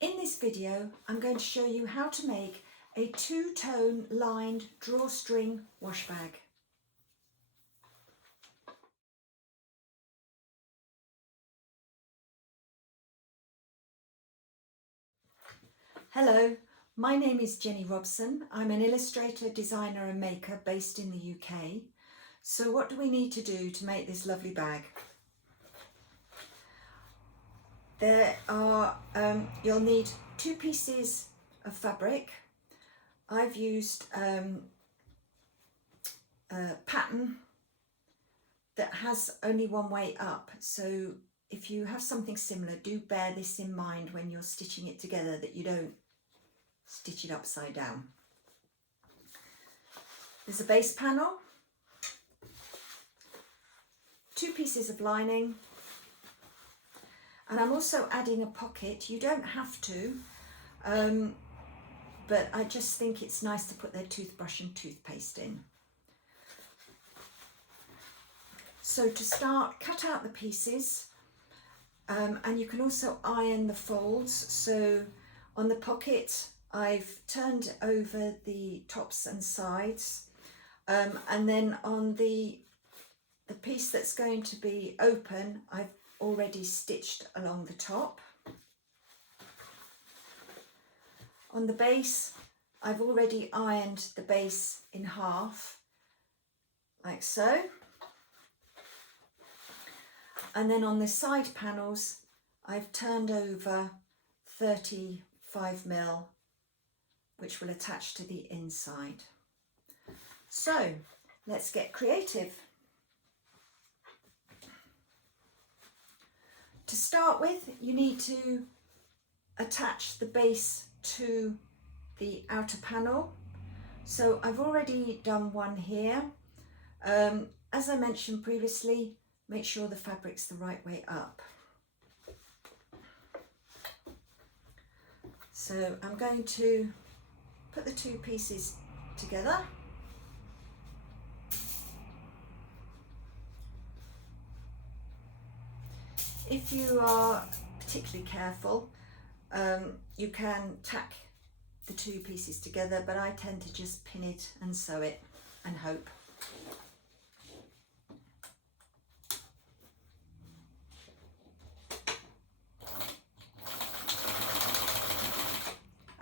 In this video, I'm going to show you how to make a two-tone lined drawstring wash bag. Hello, my name is Jenny Robson. I'm an illustrator, designer and maker based in the UK. So what do we need to do to make this lovely bag? You'll need 2 pieces of fabric. I've used a pattern that has only one way up, so if you have something similar, do bear this in mind when you're stitching it together, that you don't stitch it upside down. There's a base panel, 2 pieces of lining, and I'm also adding a pocket. You don't have to, but I just think it's nice to put their toothbrush and toothpaste in. So to start, cut out the pieces, and you can also iron the folds. So on the pocket, I've turned over the tops and sides, and then on the piece that's going to be open, I've already stitched along the top. On the base, I've already ironed the base in half, like so. And then on the side panels, I've turned over 35mm, which will attach to the inside. So let's get creative. To start with, you need to attach the base to the outer panel. So I've already done one here. As I mentioned previously, make sure the fabric's the right way up. So I'm going to put the 2 pieces together. If you are particularly careful, you can tack the 2 pieces together, but I tend to just pin it and sew it and hope.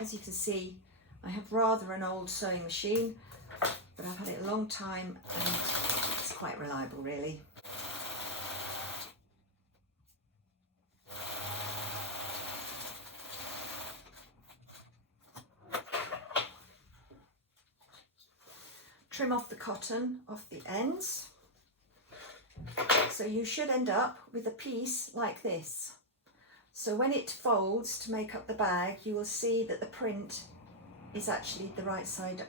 As you can see, I have rather an old sewing machine, but I've had it a long time and it's quite reliable, really. Trim off the cotton off the ends. So you should end up with a piece like this. So when it folds to make up the bag, you will see that the print is actually the right side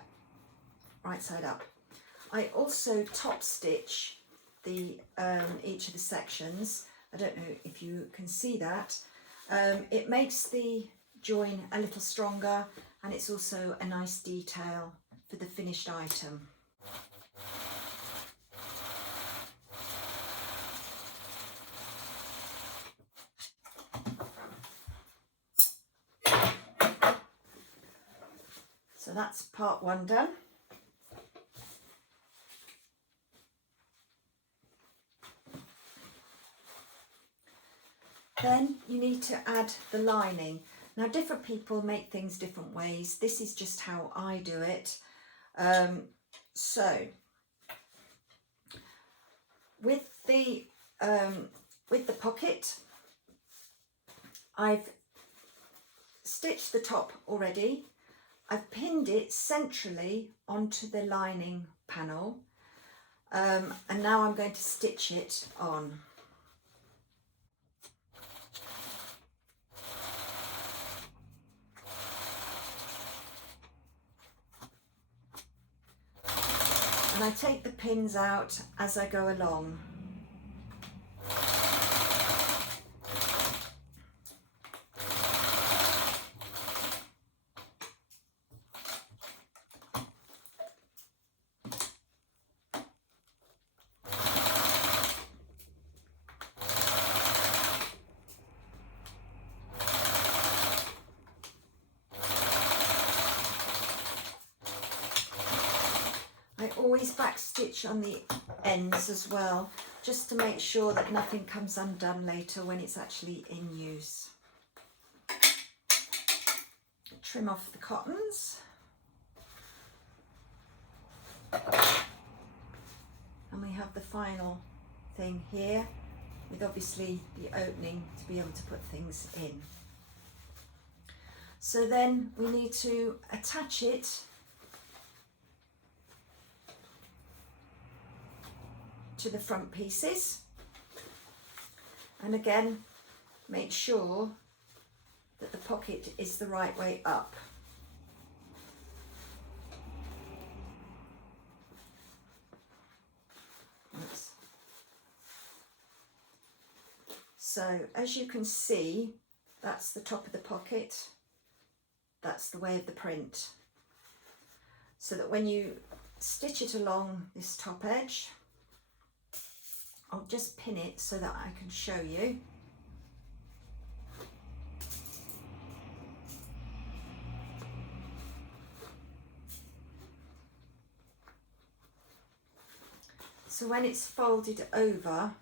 up. I also top stitch the each of the sections. I don't know if you can see that. It makes the join a little stronger, and it's also a nice detail for the finished item. So that's part 1 done. Then you need to add the lining. Now, different people make things different ways. This is just how I do it. So with the pocket, I've stitched the top already. I've pinned it centrally onto the lining panel, and now I'm going to stitch it on. And I take the pins out as I go along. always back stitch on the ends as well, just to make sure that nothing comes undone later when it's actually in use. Trim off the cottons. And we have the final thing here, with obviously the opening to be able to put things in. So then we need to attach it to the front pieces, and again make sure that the pocket is the right way up. Oops. So as you can see, that's the top of the pocket, that's the way of the print, so that when you stitch it along this top edge, I'll just pin it so that I can show you. So when it's folded over,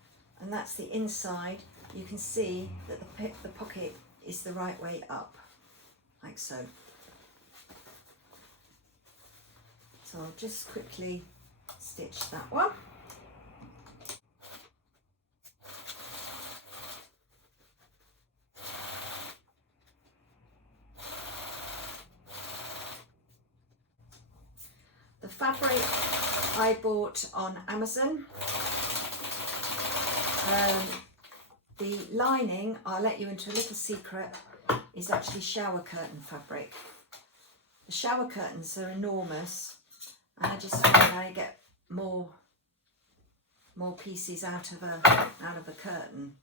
and that's the inside, you can see that the pocket is the right way up, like so. So I'll just quickly stitch that one. The fabric I bought on Amazon. The lining, I'll let you into a little secret, is actually shower curtain fabric. The shower curtains are enormous, and I just find I get more pieces out of a curtain.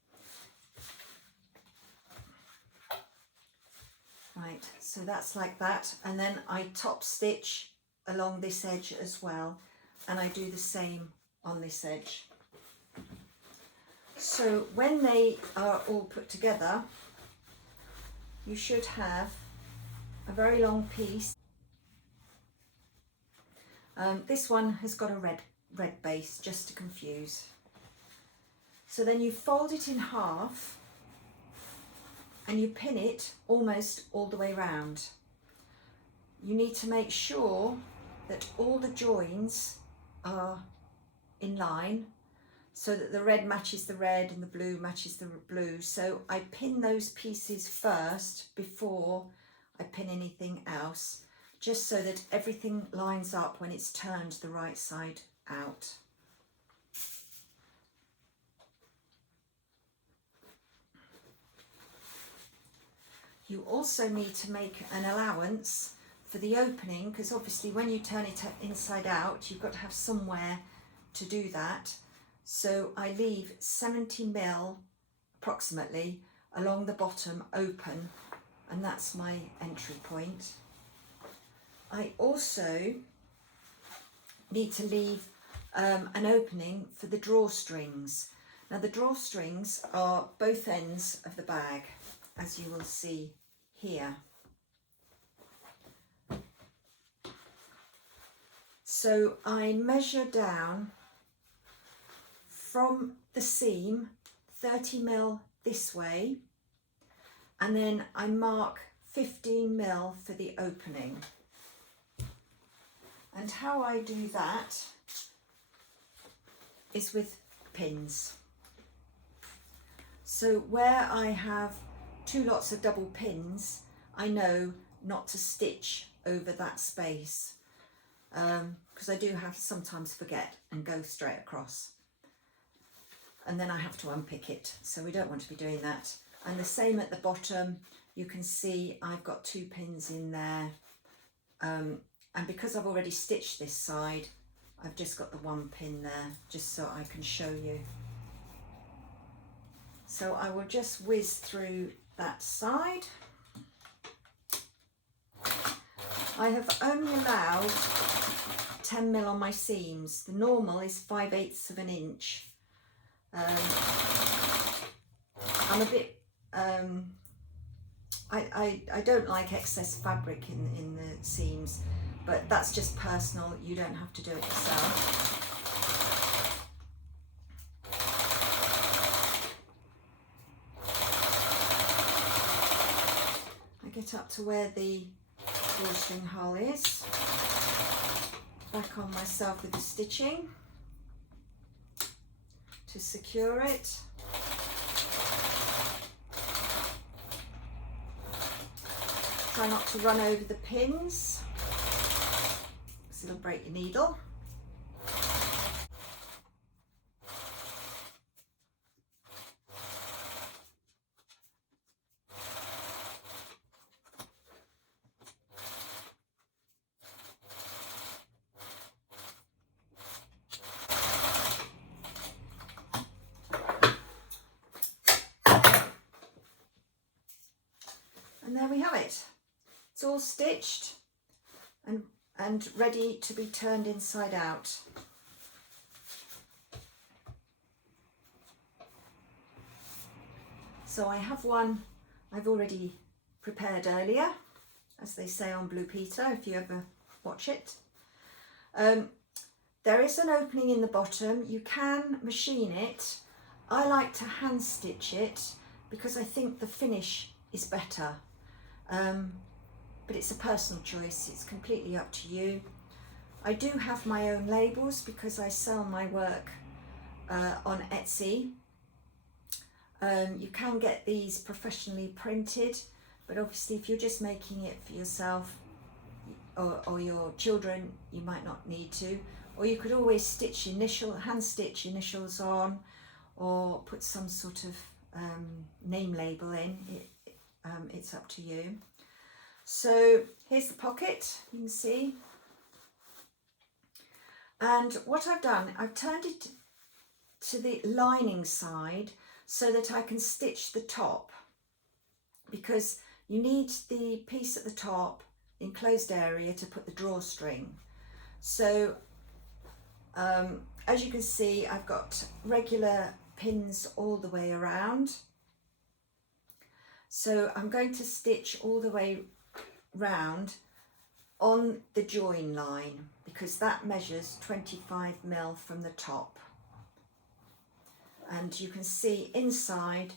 Right, so that's like that, and then I top stitch along this edge as well, and I do the same on this edge. So when they are all put together, you should have a very long piece. This one has got a red base, just to confuse. So then you fold it in half and you pin it almost all the way round. You need to make sure that all the joins are in line, so that the red matches the red and the blue matches the blue. So I pin those pieces first before I pin anything else, just so that everything lines up when it's turned the right side out. You also need to make an allowance for the opening, because obviously when you turn it inside out, you've got to have somewhere to do that. So I leave 70mm approximately along the bottom open, and that's my entry point. I also need to leave an opening for the drawstrings. Now the drawstrings are both ends of the bag, as you will see here. So I measure down from the seam 30mm this way, and then I mark 15mm for the opening. And how I do that is with pins. So where I have two lots of double pins, I know not to stitch over that space, because I do have to sometimes forget and go straight across, and then I have to unpick it, so we don't want to be doing that. And the same at the bottom, you can see I've got two pins in there, and because I've already stitched this side, I've just got the one pin there, just so I can show you. So I will just whiz through that side. I have only allowed 10mm on my seams. The normal is 5/8 of an inch. I'm a bit, I don't like excess fabric in the seams. but that's just personal, you don't have to do it yourself. I get up to where the drawstring hole is, back on myself with the stitching to secure it. Try not to run over the pins, because it'll break your needle. And there we have it. It's all stitched and ready to be turned inside out. So I have one I've already prepared earlier, as they say on Blue Peter, if you ever watch it. There is an opening in the bottom. You can machine it. I like to hand stitch it because I think the finish is better. But it's a personal choice, it's completely up to you. I do have my own labels because I sell my work on Etsy. You can get these professionally printed, but obviously if you're just making it for yourself or your children, you might not need to. Or you could always stitch hand stitch initials on, or put some sort of name label in. It's up to you. So here's the pocket, you can see. And what I've done, I've turned it to the lining side so that I can stitch the top, because you need the piece at the top, enclosed area, to put the drawstring. So as you can see, I've got regular pins all the way around. So I'm going to stitch all the way round on the join line, because that measures 25mm from the top. And you can see inside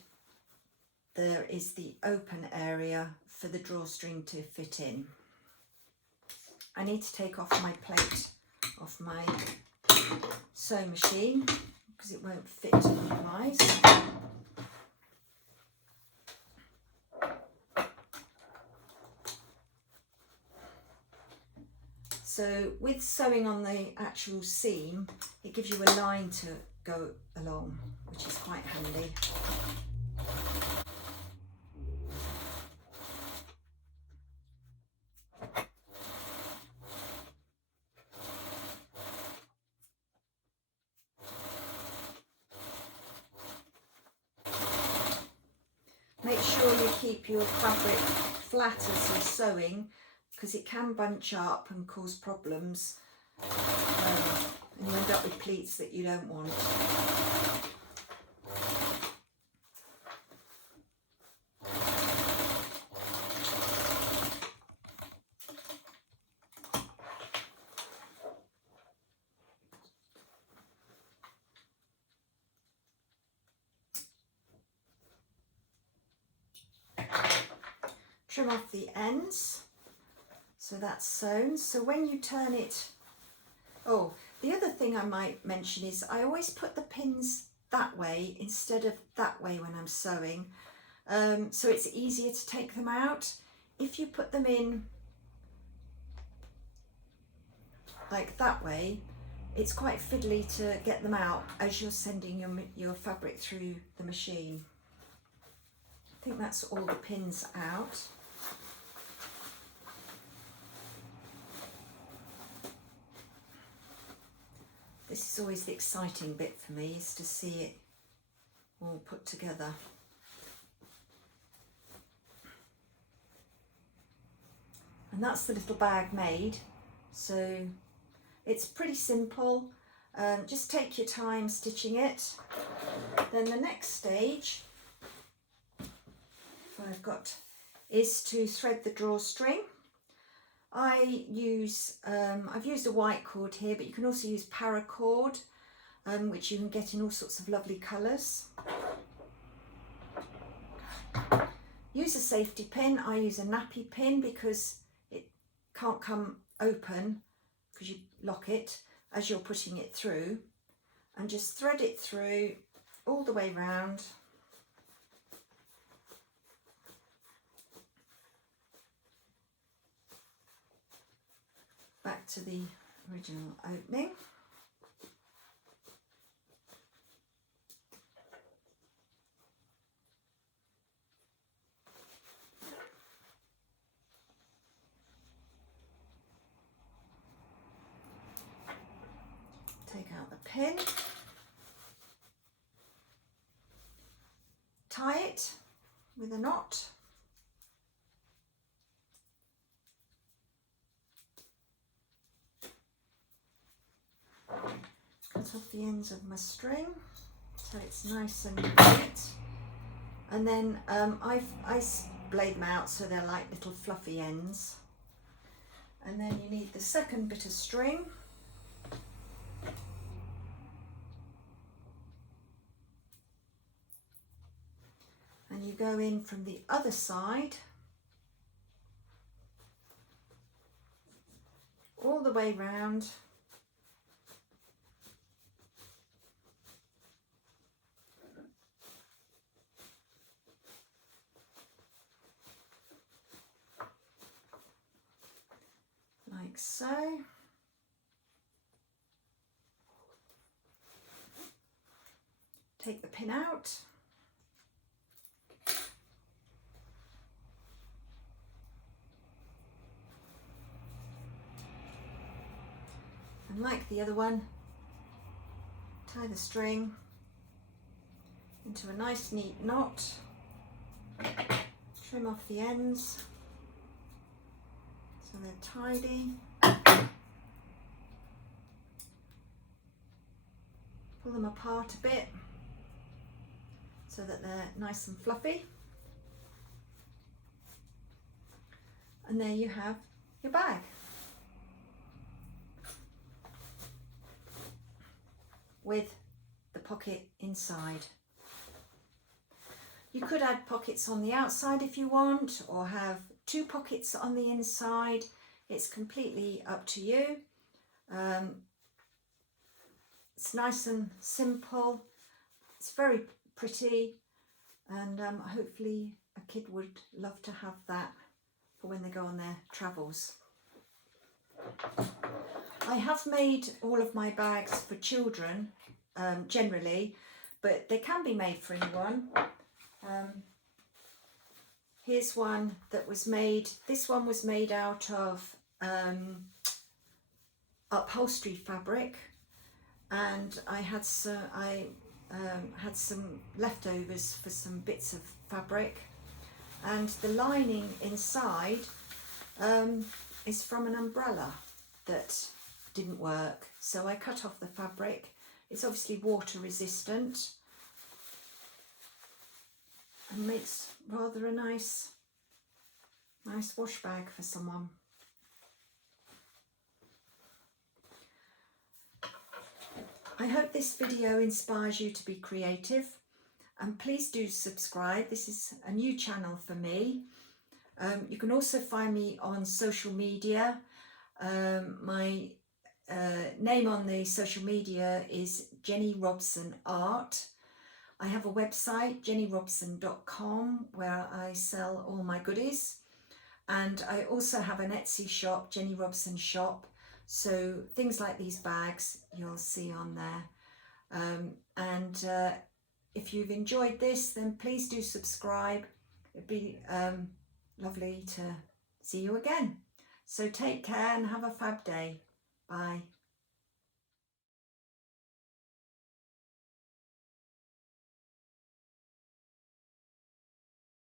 there is the open area for the drawstring to fit in. I need to take off my plate off my sewing machine because it won't fit otherwise. So with sewing on the actual seam, it gives you a line to go along, which is quite handy. Make sure you keep your fabric flat as you're sewing, because it can bunch up and cause problems, and you end up with pleats that you don't want. Trim off the ends. So that's sewn. So when you turn it, oh, the other thing I might mention is I always put the pins that way instead of that way when I'm sewing, so it's easier to take them out. If you put them in like that way, it's quite fiddly to get them out as you're sending your fabric through the machine. I think that's all the pins out. This is always the exciting bit for me, is to see it all put together. And that's the little bag made. So it's pretty simple. Just take your time stitching it. Then the next stage I've got is to thread the drawstring. I've used a white cord here, but you can also use paracord, which you can get in all sorts of lovely colours. Use a safety pin. I use a nappy pin because it can't come open because you lock it as you're putting it through, and just thread it through all the way round. Back to the original opening. Take out the pin, tie it with a knot, cut off the ends of my string so it's nice and neat, and then I splayed them out so they're like little fluffy ends. And then you need the second bit of string. And you go in from the other side all the way round, like so. Take the pin out. And like the other one, tie the string into a nice neat knot, trim off the ends so they're tidy, pull them apart a bit so that they're nice and fluffy, and there you have your bag. With the pocket inside. You could add pockets on the outside if you want, or have two pockets on the inside. It's completely up to you. It's nice and simple. It's very pretty, and hopefully a kid would love to have that for when they go on their travels. I have made all of my bags for children generally, but they can be made for anyone. Here's one that was made, this one was made out of upholstery fabric, and I had some leftovers for some bits of fabric, and the lining inside is from an umbrella that didn't work, so I cut off the fabric. It's obviously water resistant and makes rather a nice wash bag for someone. I hope this video inspires you to be creative, and please do subscribe. This is a new channel for me. You can also find me on social media. My name on the social media is Jenny Robson Art. I have a website, jennyrobson.com, where I sell all my goodies, and I also have an Etsy shop, Jenny Robson Shop, so things like these bags you'll see on there. If you've enjoyed this, then please do subscribe. It'd be lovely to see you again. So take care and have a fab day. Bye.